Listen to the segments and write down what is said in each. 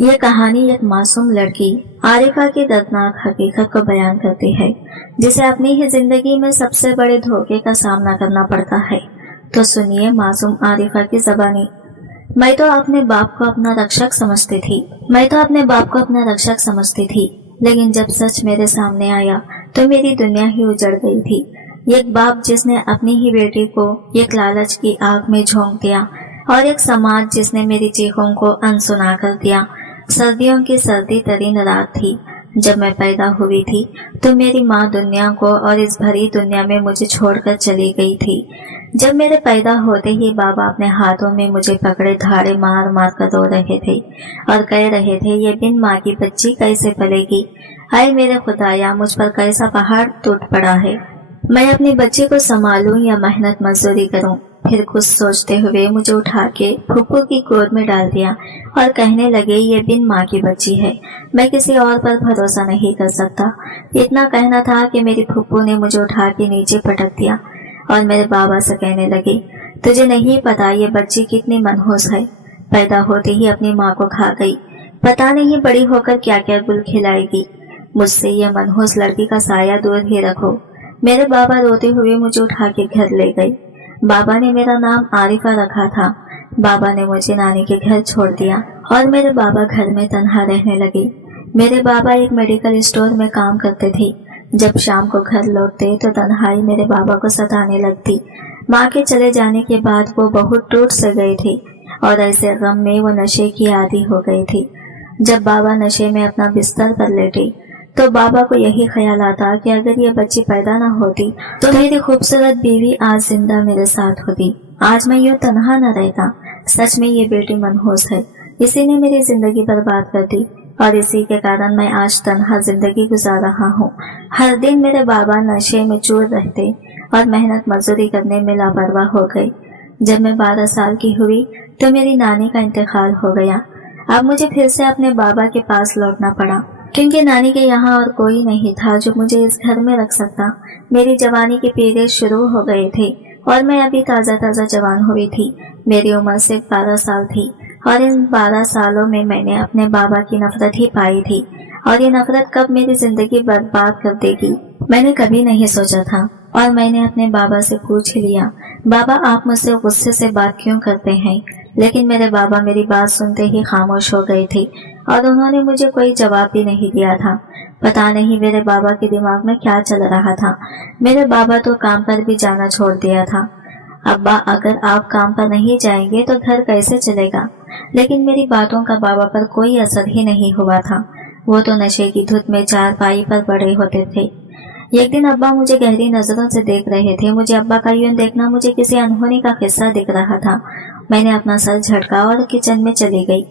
ये कहानी एक मासूम लड़की आरिफा की दर्दनाक हकीकत को बयान करती है, जिसे अपनी ही जिंदगी में सबसे बड़े धोखे का सामना करना पड़ता है। तो सुनिए मासूम आरिफा की ज़बानी। मैं तो अपने बाप को अपना रक्षक समझती थी, लेकिन जब सच मेरे सामने आया तो मेरी दुनिया ही उजड़ गई थी। एक बाप जिसने अपनी ही बेटी को एक लालच की आग में झोंक दिया, और एक समाज जिसने मेरी चीखों को अनसुना कर दिया। सर्दियों की सर्दी तरीन रात थी जब मैं पैदा हुई थी, तो मेरी माँ दुनिया को और इस भरी दुनिया में मुझे छोड़कर चली गई थी। जब मेरे पैदा होते ही बाबा अपने हाथों में मुझे पकड़े धाड़े मार मार कर रो रहे थे और कह रहे थे, ये बिन माँ की बच्ची कैसे पलेगी। आए मेरे खुदाया, मुझ पर कैसा पहाड़ टूट पड़ा है। मैं अपनी बच्ची को संभालूं या मेहनत मजदूरी करूं। फिर कुछ सोचते हुए मुझे उठा के फूफू की गोद में डाल दिया और कहने लगे, ये बिन माँ की बच्ची है, मैं किसी और पर भरोसा नहीं कर सकता। इतना कहना था कि मेरी फूफू ने मुझे उठा के नीचे पटक दिया और मेरे बाबा से कहने लगे, तुझे नहीं पता ये बच्ची कितनी मनहूस है, पैदा होते ही अपनी माँ को खा गई, पता नहीं बड़ी होकर क्या क्या गुल खिलाएगी। मुझसे ये मनहूस लड़की का साया दूर ही रखो। मेरे बाबा रोते हुए मुझे उठा के घर ले गए। बाबा ने मेरा नाम आरिफा रखा था। बाबा ने मुझे नानी के घर छोड़ दिया और मेरे बाबा घर में तन्हा रहने लगे। मेरे बाबा एक मेडिकल स्टोर में काम करते थे। जब शाम को घर लौटते तो तन्हाई मेरे बाबा को सताने लगती। माँ के चले जाने के बाद वो बहुत टूट से गए थे और ऐसे गम में वो नशे की आदी हो गए थे। जब बाबा नशे में अपना बिस्तर पर लेटे तो बाबा को यही ख्याल आता कि अगर ये बच्ची पैदा न होती तो मेरी खूबसूरत बीवी आज जिंदा मेरे साथ होती, आज मैं यूं तन्हा न रहता। सच में ये बेटी मनहूस है, इसी ने मेरी जिंदगी बर्बाद कर दी और इसी के कारण मैं आज तन्हा जिंदगी गुजार रहा हूँ। हर दिन मेरे बाबा नशे में चूर रहते और मेहनत मजदूरी करने में लापरवाह हो गए। जब मैं 12 साल की हुई तो मेरी नानी का इंतकाल हो गया। अब मुझे फिर से अपने बाबा के पास लौटना पड़ा, क्योंकि नानी के यहाँ और कोई नहीं था जो मुझे इस घर में रख सकता। मेरी जवानी के पीरियड शुरू हो गए थे और मैं अभी ताज़ा ताज़ा जवान हुई थी। मेरी उम्र सिर्फ 12 साल थी और इन 12 सालों में मैंने अपने बाबा की नफरत ही पाई थी, और ये नफरत कब मेरी जिंदगी बर्बाद कर देगी मैंने कभी नहीं सोचा था। और मैंने अपने बाबा से पूछ लिया, बाबा आप मुझसे गुस्से से बात क्यों करते हैं? लेकिन मेरे बाबा मेरी बात सुनते ही खामोश हो गए थे और उन्होंने मुझे कोई जवाब भी नहीं दिया था। पता नहीं मेरे बाबा के दिमाग में क्या चल रहा था। मेरे बाबा तो काम पर भी जाना छोड़ दिया था। अब्बा अगर आप काम पर नहीं जाएंगे तो घर कैसे चलेगा? लेकिन मेरी बातों का बाबा पर कोई असर ही नहीं हुआ था। वो तो नशे की धुत में चारपाई पर बड़े होते थे। एक दिन अब्बा मुझे गहरी नजरों से देख रहे थे। मुझे अब्बा का यूं देखना मुझे किसी अनहोनी का किस्सा दिख रहा था। मैंने अपना सर झटका और किचन में चली गई।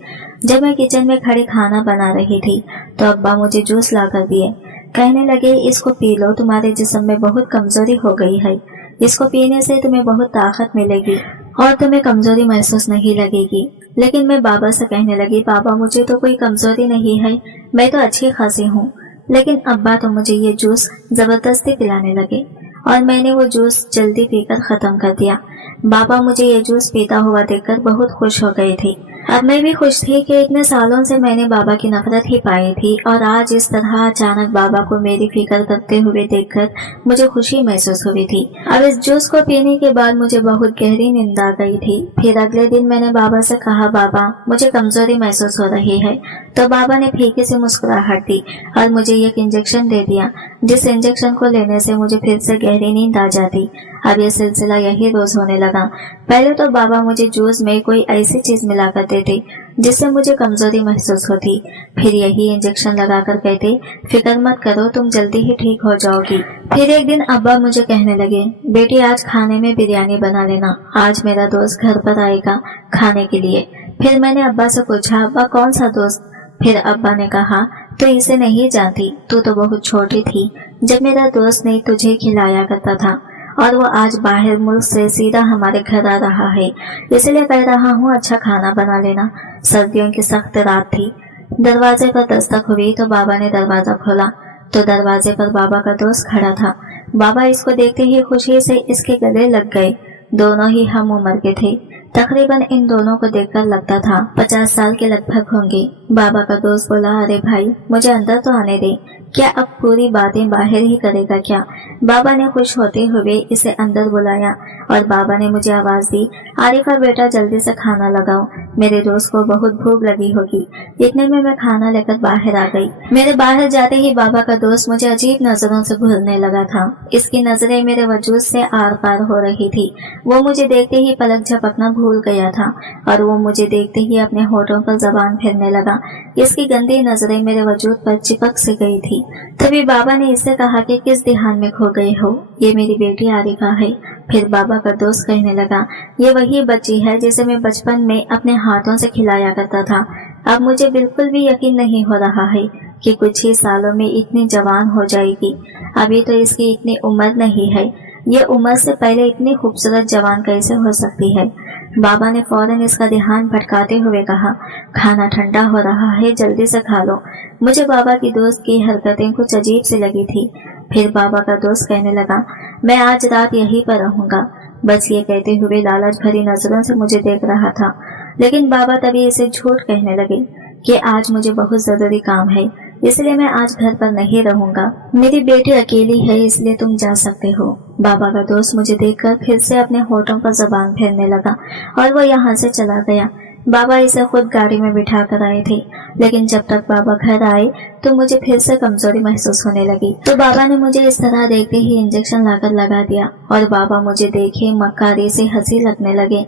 जब मैं किचन में खड़ी खाना बना रही थी तो अब्बा मुझे जूस ला कर दिए। कहने लगे, इसको पी लो, तुम्हारे जिस्म में बहुत कमजोरी हो गई है, इसको पीने से तुम्हें बहुत ताकत मिलेगी और तुम्हें कमजोरी महसूस नहीं लगेगी। लेकिन मैं बाबा से कहने लगी, बाबा मुझे तो कोई कमजोरी नहीं है, मैं तो अच्छी खासी हूँ। लेकिन अब्बा तो मुझे ये जूस जबरदस्ती पिलाने लगे और मैंने वो जूस जल्दी पीकर खत्म कर दिया। बाबा मुझे ये जूस पीता हुआ देखकर बहुत खुश हो गए थे। अब मैं भी खुश थी कि इतने सालों से मैंने बाबा की नफरत ही पाई थी और आज इस तरह अचानक बाबा को मेरी फिक्र करते हुए देखकर मुझे खुशी महसूस हुई थी। अब इस जूस को पीने के बाद मुझे बहुत गहरी नींद आ गई थी। फिर अगले दिन मैंने बाबा से कहा, बाबा मुझे कमजोरी महसूस हो रही है। तो बाबा ने फीके से मुस्कुराहट दी और मुझे एक इंजेक्शन दे दिया, जिस इंजेक्शन को लेने से मुझे फिर से गहरी नींद आ जाती। अब ये सिलसिला यही रोज होने लगा। पहले तो बाबा मुझे जूस में कोई ऐसी चीज मिला कर देते जिससे मुझे कमजोरी महसूस होती, फिर यही इंजेक्शन लगाकर कहते, फिक्र मत करो, तुम जल्दी ही ठीक हो जाओगी। फिर एक दिन अब्बा मुझे कहने लगे, बेटी आज खाने में बिरयानी बना लेना, आज मेरा दोस्त घर पर आएगा खाने के लिए। फिर मैंने अब्बा से पूछा, अब्बा कौन सा दोस्त? फिर अब्बा ने कहा, तो इसे नहीं जानती, तू तो बहुत छोटी थी जब मेरा दोस्त ने तुझे खिलाया करता था और वो आज बाहर मुल्क से सीधा हमारे घर आ रहा है, इसलिए कह रहा हूँ अच्छा खाना बना लेना। सर्दियों की सख्त रात थी। दरवाजे पर दस्तक हुई तो बाबा ने दरवाजा खोला तो दरवाजे पर बाबा का दोस्त खड़ा था। बाबा इसको देखते ही खुशी से इसके गले लग गए। दोनों ही हम उम्र के थे। तकरीबन इन दोनों को देखकर लगता था 50 साल के लगभग होंगे। बाबा का दोस्त बोला, अरे भाई मुझे अंदर तो आने दे, क्या अब पूरी बातें बाहर ही करेगा क्या? बाबा ने खुश होते हुए इसे अंदर बुलाया और बाबा ने मुझे आवाज दी, आरिफा बेटा जल्दी से खाना लगाओ, मेरे दोस्त को बहुत भूख लगी होगी। इतने में मैं खाना लेकर बाहर आ गई। मेरे बाहर जाते ही बाबा का दोस्त मुझे अजीब नजरों से घूरने लगा था। इसकी नजरें मेरे वजूद से आर पार हो रही थी। वो मुझे देखते ही पलक झपकना भूल गया था और वो मुझे देखते ही अपने होठों पर जबान फेरने लगा। इसकी गंदी नजरें मेरे वजूद पर चिपक से गई थी। तभी बाबा ने इससे कहा कि किस ध्यान में खो गए हो, ये मेरी बेटी आरिफा है। फिर बाबा का दोस्त कहने लगा, ये वही बच्ची है जिसे मैं बचपन में अपने हाथों से खिलाया करता था। अब मुझे बिल्कुल भी यकीन नहीं हो रहा है कि कुछ ही सालों में इतनी जवान हो जाएगी। अभी तो इसकी इतनी उम्र नहीं है, ये उम्र से पहले इतनी खूबसूरत जवान कैसे हो सकती है? बाबा ने फौरन इसका ध्यान भटकाते हुए कहा, खाना ठंडा हो रहा है, जल्दी से खा लो। मुझे बाबा की दोस्त की हरकतें कुछ अजीब सी लगी थी। फिर बाबा का दोस्त कहने लगा, मैं आज रात यहीं पर रहूंगा। बस ये कहते हुए लालच भरी नजरों से मुझे देख रहा था। लेकिन बाबा तभी इसे झूठ कहने लगे कि आज मुझे बहुत जरूरी काम है, इसलिए मैं आज घर पर नहीं रहूंगा। मेरी बेटी अकेली है, इसलिए तुम जा सकते हो। बाबा का दोस्त मुझे देखकर फिर से अपने होठों पर जबान फेरने लगा और वो यहाँ से चला गया। बाबा इसे खुद गाड़ी में बिठा कर आए थे, लेकिन जब तक बाबा घर आए तो मुझे फिर से कमजोरी महसूस होने लगी। तो बाबा ने मुझे इस तरह देखते ही इंजेक्शन लाकर लगा दिया और बाबा मुझे देखे मक्कारी से हंसी लगने लगे।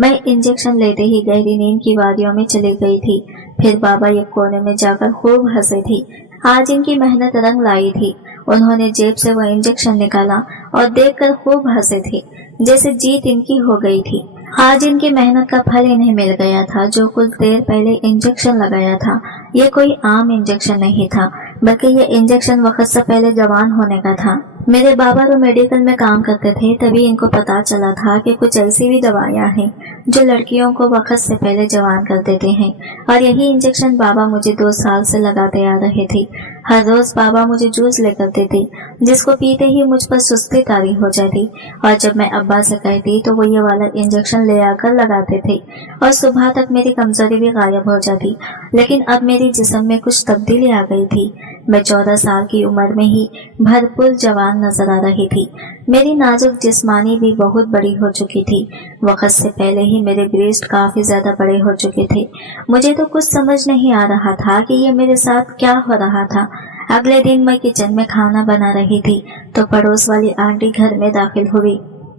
मैं इंजेक्शन लेते ही गहरी नींद की वादियों में चली गई थी। फिर बाबा एक कोने में जाकर खूब हंसे थे। आज इनकी मेहनत रंग लाई थी। उन्होंने जेब से वह इंजेक्शन निकाला और देखकर खूब हंसे थे, जैसे जीत इनकी हो गई थी। आज इनकी मेहनत का फल इन्हें मिल गया था। जो कुछ देर पहले इंजेक्शन लगाया था, ये कोई आम इंजेक्शन नहीं था, बल्कि ये इंजेक्शन वक्त से पहले जवान होने का था। मेरे बाबा तो मेडिकल में काम करते थे, तभी इनको पता चला था कि कुछ ऐसी भी दवाइयां हैं जो लड़कियों को वक्त से पहले जवान कर देते हैं, और यही इंजेक्शन बाबा मुझे 2 साल से लगाते आ रहे थे। हर रोज बाबा मुझे जूस लेकर देते, जिसको पीते ही मुझ पर सुस्ती तारी हो जाती, और जब मैं अब्बा से कहती तो वो ये वाला इंजेक्शन ले आकर लगाते थे और सुबह तक मेरी कमजोरी भी गायब हो जाती। लेकिन अब मेरी जिस्म में कुछ तब्दीली आ गई थी। मैं 14 साल की उम्र में ही भरपूर जवान नजर आ रही थी। मेरी नाजुक जिस्मानी भी बहुत बड़ी हो चुकी थी। वक्त से पहले ही मेरे ब्रेस्ट काफी ज्यादा बड़े हो चुके थे। मुझे तो कुछ समझ नहीं आ रहा था कि ये मेरे साथ क्या हो रहा था। अगले दिन मैं किचन में खाना बना रही थी तो पड़ोस वाली आंटी घर में दाखिल हुई।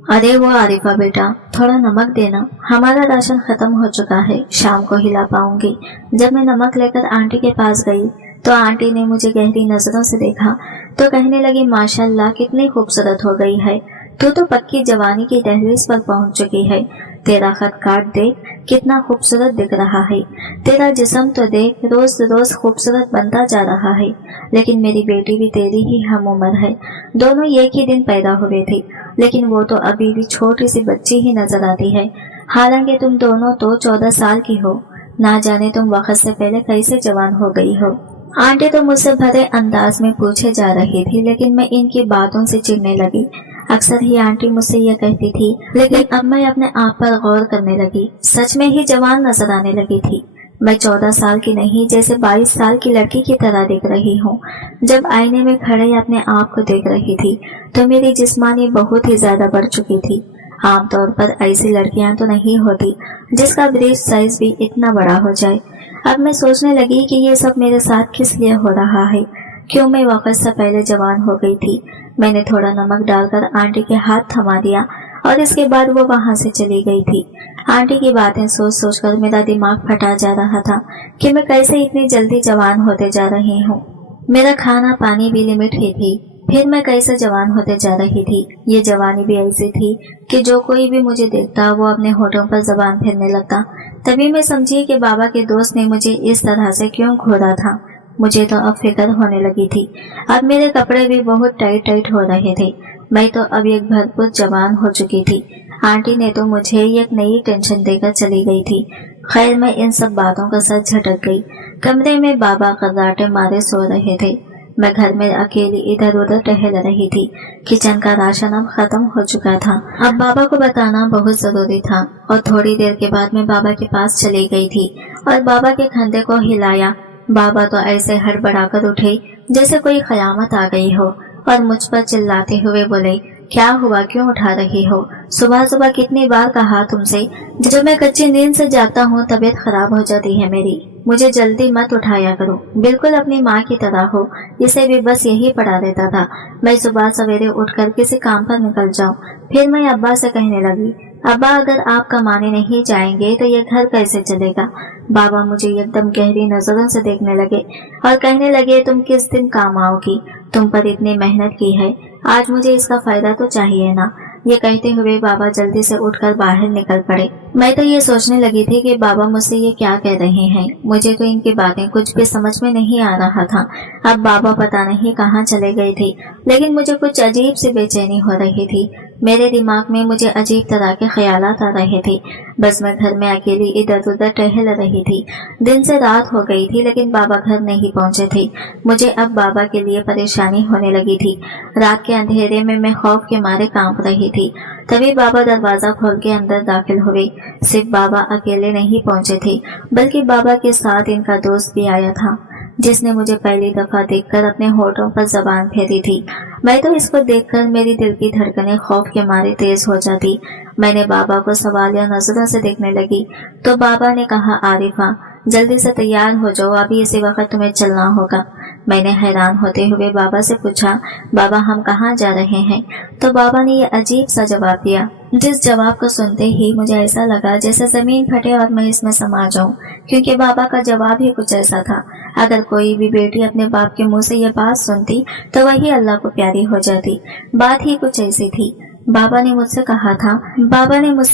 अरे वो आरिफा बेटा, थोड़ा नमक देना, हमारा राशन खत्म हो चुका है, शाम को हिला पाऊंगी। जब मैं नमक लेकर आंटी के पास गई तो आंटी ने मुझे गहरी नजरों से देखा तो कहने लगी, माशाल्लाह कितनी खूबसूरत हो गई है, तू तो पक्की जवानी की दहलीज पर पहुंच चुकी है। तेरा खत काट देख, कितना खूबसूरत दिख रहा है। तेरा जिस्म तो देख, रोज रोज खूबसूरत बनता जा रहा है। लेकिन मेरी बेटी भी तेरी ही हम उम्र है, दोनों एक ही दिन पैदा हुए थे, लेकिन वो तो अभी भी छोटी सी बच्ची ही नजर आती है। हालांकि तुम दोनों तो 14 साल की हो। ना जाने तुम वक्त से पहले कैसे जवान हो गई हो। आंटी तो मुझसे भरे अंदाज में पूछे जा रही थी, लेकिन मैं इनकी बातों से चिढ़ने लगी। अक्सर ही आंटी मुझसे यह कहती थी, लेकिन अब मैं अपने आप पर गौर करने लगी। सच में ही जवान नजर आने लगी थी। मैं 14 साल की नहीं, जैसे 22 साल की लड़की की तरह दिख रही हूँ। जब आईने में खड़े अपने आप को देख रही थी तो मेरी जिस्मानी बहुत ही ज्यादा बढ़ चुकी थी। आमतौर पर ऐसी लड़कियां तो नहीं होती जिसका ब्रेस्ट साइज भी इतना बड़ा हो जाए। अब मैं सोचने लगी कि ये सब मेरे साथ किस लिए हो रहा है, क्यों मैं वक्त से पहले जवान हो गई थी। मैंने थोड़ा नमक डालकर आंटी के हाथ थमा दिया और इसके बाद वो वहां से चली गई थी। आंटी की बातें सोच सोच कर मेरा दिमाग फटा जा रहा था कि मैं कैसे इतनी जल्दी जवान होते जा रही हूँ। मेरा खाना पानी भी लिमिट ही थी, फिर मैं कैसे जवान होते जा रही थी। ये जवानी भी ऐसी थी कि जो कोई भी मुझे देखता वो अपने होठों पर जबान फेरने लगता। तभी मैं समझी कि बाबा के दोस्त ने मुझे इस तरह से क्यों घूरा था। मुझे तो अब फिक्र होने लगी थी। अब मेरे कपड़े भी बहुत टाइट टाइट हो रहे थे। मैं तो अब एक भरपूर जवान हो चुकी थी। आंटी ने तो मुझे एक नई टेंशन देकर चली गई थी। खैर मैं इन सब बातों का सच झटक गई। कमरे में बाबा कर्राटे मारे सो रहे थे। मैं घर में अकेली इधर उधर टहल रही थी। किचन का राशन अब खत्म हो चुका था। अब बाबा को बताना बहुत जरूरी था और थोड़ी देर के बाद मैं बाबा के पास चली गई थी और बाबा के कंधे को हिलाया। बाबा तो ऐसे हड़बड़ाकर उठे जैसे कोई कयामत आ गई हो और मुझ पर चिल्लाते हुए बोले, क्या हुआ, क्यों उठा रही हो? सुबह सुबह कितनी बार कहा तुमसे, जब मैं कच्ची नींद से जागता हूँ तबीयत खराब हो जाती है मेरी। मुझे जल्दी मत उठाया करो, बिल्कुल अपनी माँ की तरह हो। इसे भी बस यही पढ़ा देता था, मैं सुबह सवेरे उठकर किसी काम पर निकल जाऊं। फिर मैं अब्बा से कहने लगी, अब्बा अगर आप कमाने नहीं जाएंगे तो ये घर कैसे चलेगा? बाबा मुझे एकदम गहरी नजरों से देखने लगे और कहने लगे, तुम किस दिन काम आओगी? तुम पर इतनी मेहनत की है, आज मुझे इसका फायदा तो चाहिए ना। ये कहते हुए बाबा जल्दी से उठकर बाहर निकल पड़े। मैं तो ये सोचने लगी थी कि बाबा मुझसे ये क्या कह रहे हैं। मुझे तो इनकी बातें कुछ भी समझ में नहीं आ रहा था। अब बाबा पता नहीं कहाँ चले गए थे, लेकिन मुझे कुछ अजीब सी बेचैनी हो रही थी। मेरे दिमाग में मुझे अजीब तरह के ख्यालात आ रहे थे। बस मैं घर में अकेली इधर उधर टहल रही थी। दिन से रात हो गई थी लेकिन बाबा घर नहीं पहुंचे थे। मुझे अब बाबा के लिए परेशानी होने लगी थी। रात के अंधेरे में मैं खौफ के मारे कांप रही थी। तभी बाबा दरवाजा खोल के अंदर दाखिल हुए। सिर्फ बाबा अकेले नहीं पहुंचे थे, बल्कि बाबा के साथ इनका दोस्त भी आया था, जिसने मुझे पहली दफा देखकर अपने होठों पर जबान फेरी थी। मैं तो इसको देखकर मेरी दिल की धड़कनें खौफ के मारे तेज हो जाती। मैंने बाबा को सवालिया नजरों से देखने लगी तो बाबा ने कहा, आरिफा जल्दी से तैयार हो जाओ, अभी इसी वक्त तुम्हें चलना होगा। मैंने हैरान होते हुए बाबा से पूछा, बाबा हम कहाँ जा रहे हैं? तो बाबा ने ये अजीब सा जवाब दिया, जिस जवाब को सुनते ही मुझे ऐसा लगा जैसे जमीन फटे और मैं इसमें समा जाऊं, क्योंकि बाबा का जवाब ही कुछ ऐसा था। अगर कोई भी बेटी अपने बाप के मुंह से ये बात सुनती तो वही अल्लाह को प्यारी हो जाती। बात ही कुछ ऐसी थी। बाबा ने मुझसे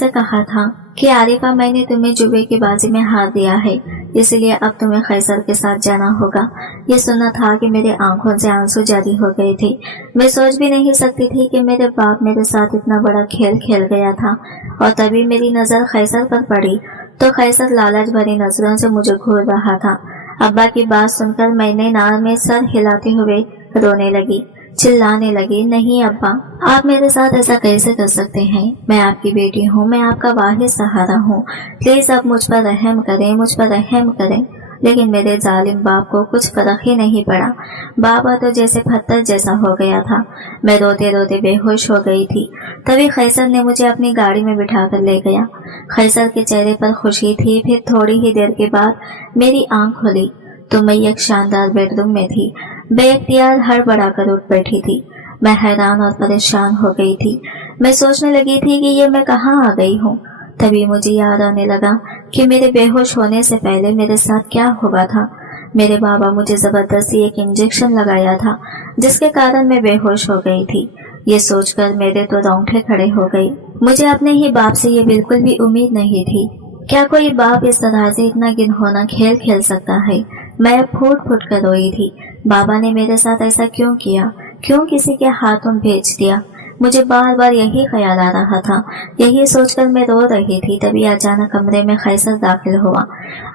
कहा था कि आरिफा मैंने तुम्हें जुबे की बाजी में हार दिया है, इसलिए अब तुम्हें खैसर के साथ जाना होगा। ये सुनना था कि मेरे आंखों से आंसू जारी हो गए थे। मैं सोच भी नहीं सकती थी कि मेरे बाप मेरे साथ इतना बड़ा खेल खेल गया था। और तभी मेरी नजर खैसर पर पड़ी तो खैसर लालच भरी नजरों से मुझे घूर रहा था। अब्बा की बात सुनकर मैंने नार में सर हिलाते हुए रोने लगी, चिल्लाने लगी, नहीं अब्बा, आप मेरे साथ ऐसा कैसे कर सकते हैं? मैं आपकी बेटी हूँ, मैं आपका वाहिद सहारा हूँ। प्लीज आप मुझ पर रहम करें। लेकिन मेरे जालिम बाप को कुछ फर्क ही नहीं पड़ा। बाबा तो जैसे पत्थर जैसा हो गया था। मैं रोते रोते बेहोश हो गई थी। तभी खैसर ने मुझे अपनी गाड़ी में बिठा कर ले गया। खैसर के चेहरे पर खुशी थी। फिर थोड़ी ही देर के बाद मेरी आंख खुली तो मैं एक शानदार बेडरूम में थी। बेख्तियार हड़बड़ा कर उठ बैठी थी। मैं हैरान और परेशान हो गई थी। मैं सोचने लगी थी कि ये मैं कहाँ आ गई हूँ। तभी मुझे याद आने लगा कि मेरे बेहोश होने से पहले मेरे साथ क्या हुआ था। मेरे बाबा मुझे जबरदस्ती एक इंजेक्शन लगाया था, जिसके कारण मैं बेहोश हो गई थी। ये सोचकर मेरे तो रोंगटे खड़े हो गई। मुझे अपने ही बाप से ये बिल्कुल भी उम्मीद नहीं थी। क्या कोई बाप इस तरह से इतना घिनौना खेल खेल सकता है? मैं फूट फूट कर रोई थी। बाबा ने मेरे साथ ऐसा क्यों किया? क्यों किसी के हाथों भेज दिया? मुझे बार बार यही ख्याल आ रहा था। यही सोचकर मैं रो रही थी। तभी अचानक कमरे में खैसर दाखिल हुआ।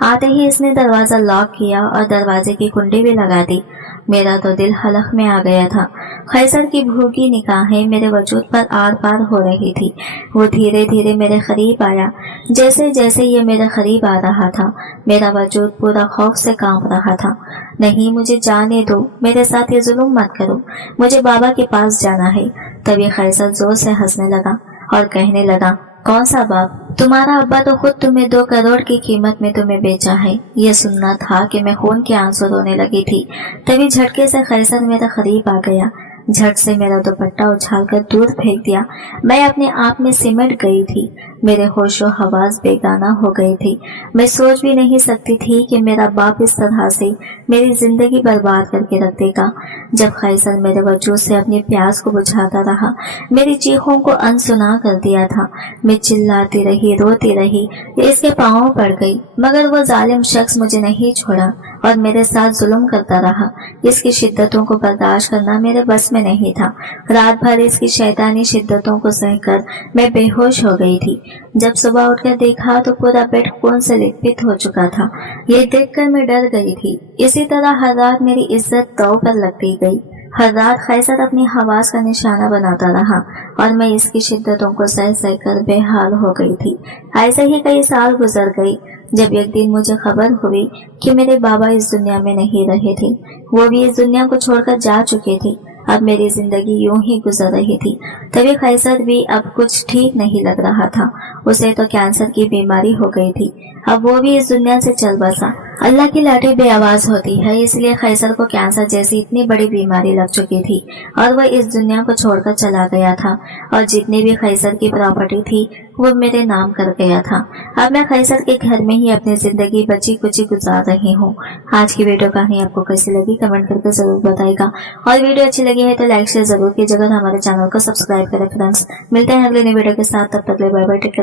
आते ही इसने दरवाजा लॉक किया और दरवाजे की कुंडी भी लगा दी। मेरा तो दिल हलक में आ गया था। खैसर की भूखी निगाहें मेरे वजूद पर आर पार हो रही थी। वो धीरे धीरे मेरे करीब आया। जैसे जैसे ये मेरे करीब आ रहा था, मेरा वजूद पूरा खौफ से कांप रहा था। नहीं, मुझे जाने दो, मेरे साथ ये जुल्म मत करो, मुझे बाबा के पास जाना है। तभी खैसर जोर से हंसने लगा और कहने लगा, कौन सा बाप? तुम्हारा अब्बा तो खुद तुम्हें 2 करोड़ की कीमत में तुम्हें बेचा है। ये सुनना था कि मैं खून के आंसू रोने लगी थी। तभी झटके से खैसर मेरे करीब आ गया। झट से मेरा दुपट्टा उछालकर दूर फेंक दिया। मैं अपने आप में सिमट गई थी। मेरे होशो हवास बेगाना हो गए थे। मैं सोच भी नहीं सकती थी कि मेरा बाप इस तरह से मेरी जिंदगी बर्बाद करके रख देगा। जब खैसर मेरे वजूद से अपनी प्यास को बुझाता रहा, मेरी चीखों को अनसुना कर दिया था। मैं चिल्लाती रही, रोती रही, इसके पांव पड़ गई, मगर वो जालिम शख्स मुझे नहीं छोड़ा और मेरे साथ जुल्म करता रहा। इसकी शिद्दतों को बर्दाश्त करना मेरे बस में नहीं था। रात भर इसकी शैतानी शिद्दतों को सहकर मैं बेहोश हो गई थी। जब सुबह उठकर देखा तो पूरा बेड खून से लिपट हो चुका था। ये देखकर मैं डर गई थी। इसी तरह हर रात मेरी इज्जत दांव पर लगती गई। हर रात कैसर अपनी हवास का निशाना बनाता रहा और मैं इसकी शिद्दतों को सह सह कर बेहाल हो गई थी। ऐसे ही कई साल गुजर गए जब एक दिन मुझे खबर हुई कि मेरे बाबा इस दुनिया में नहीं रहे थे। वो भी इस दुनिया को छोड़कर जा चुके थे। अब मेरी जिंदगी यूं ही गुजर रही थी। तभी कैसर भी अब कुछ ठीक नहीं लग रहा था। उसे तो कैंसर की बीमारी हो गई थी। अब वो भी इस दुनिया से चल बसा। अल्लाह की लाठी बेआवाज होती है, इसलिए कैसर को कैंसर जैसी इतनी बड़ी बीमारी लग चुकी थी और वह इस दुनिया को छोड़कर चला गया था और जितनी भी कैसर की प्रॉपर्टी थी वो मेरे नाम कर गया था। अब मैं कैसर के घर में ही अपनी जिंदगी बची कुची गुजार रही हूँ। आज की वीडियो कहानी आपको कैसी लगी कमेंट करके जरूर बताएगा और वीडियो अच्छी लगी है तो लाइक शेयर जरूर कीजिएगा। हमारे चैनल को सब्सक्राइब करें फ्रेंड्स। मिलते हैं अगले नई वीडियो के साथ, तब तक बाय बाय, टेक केयर।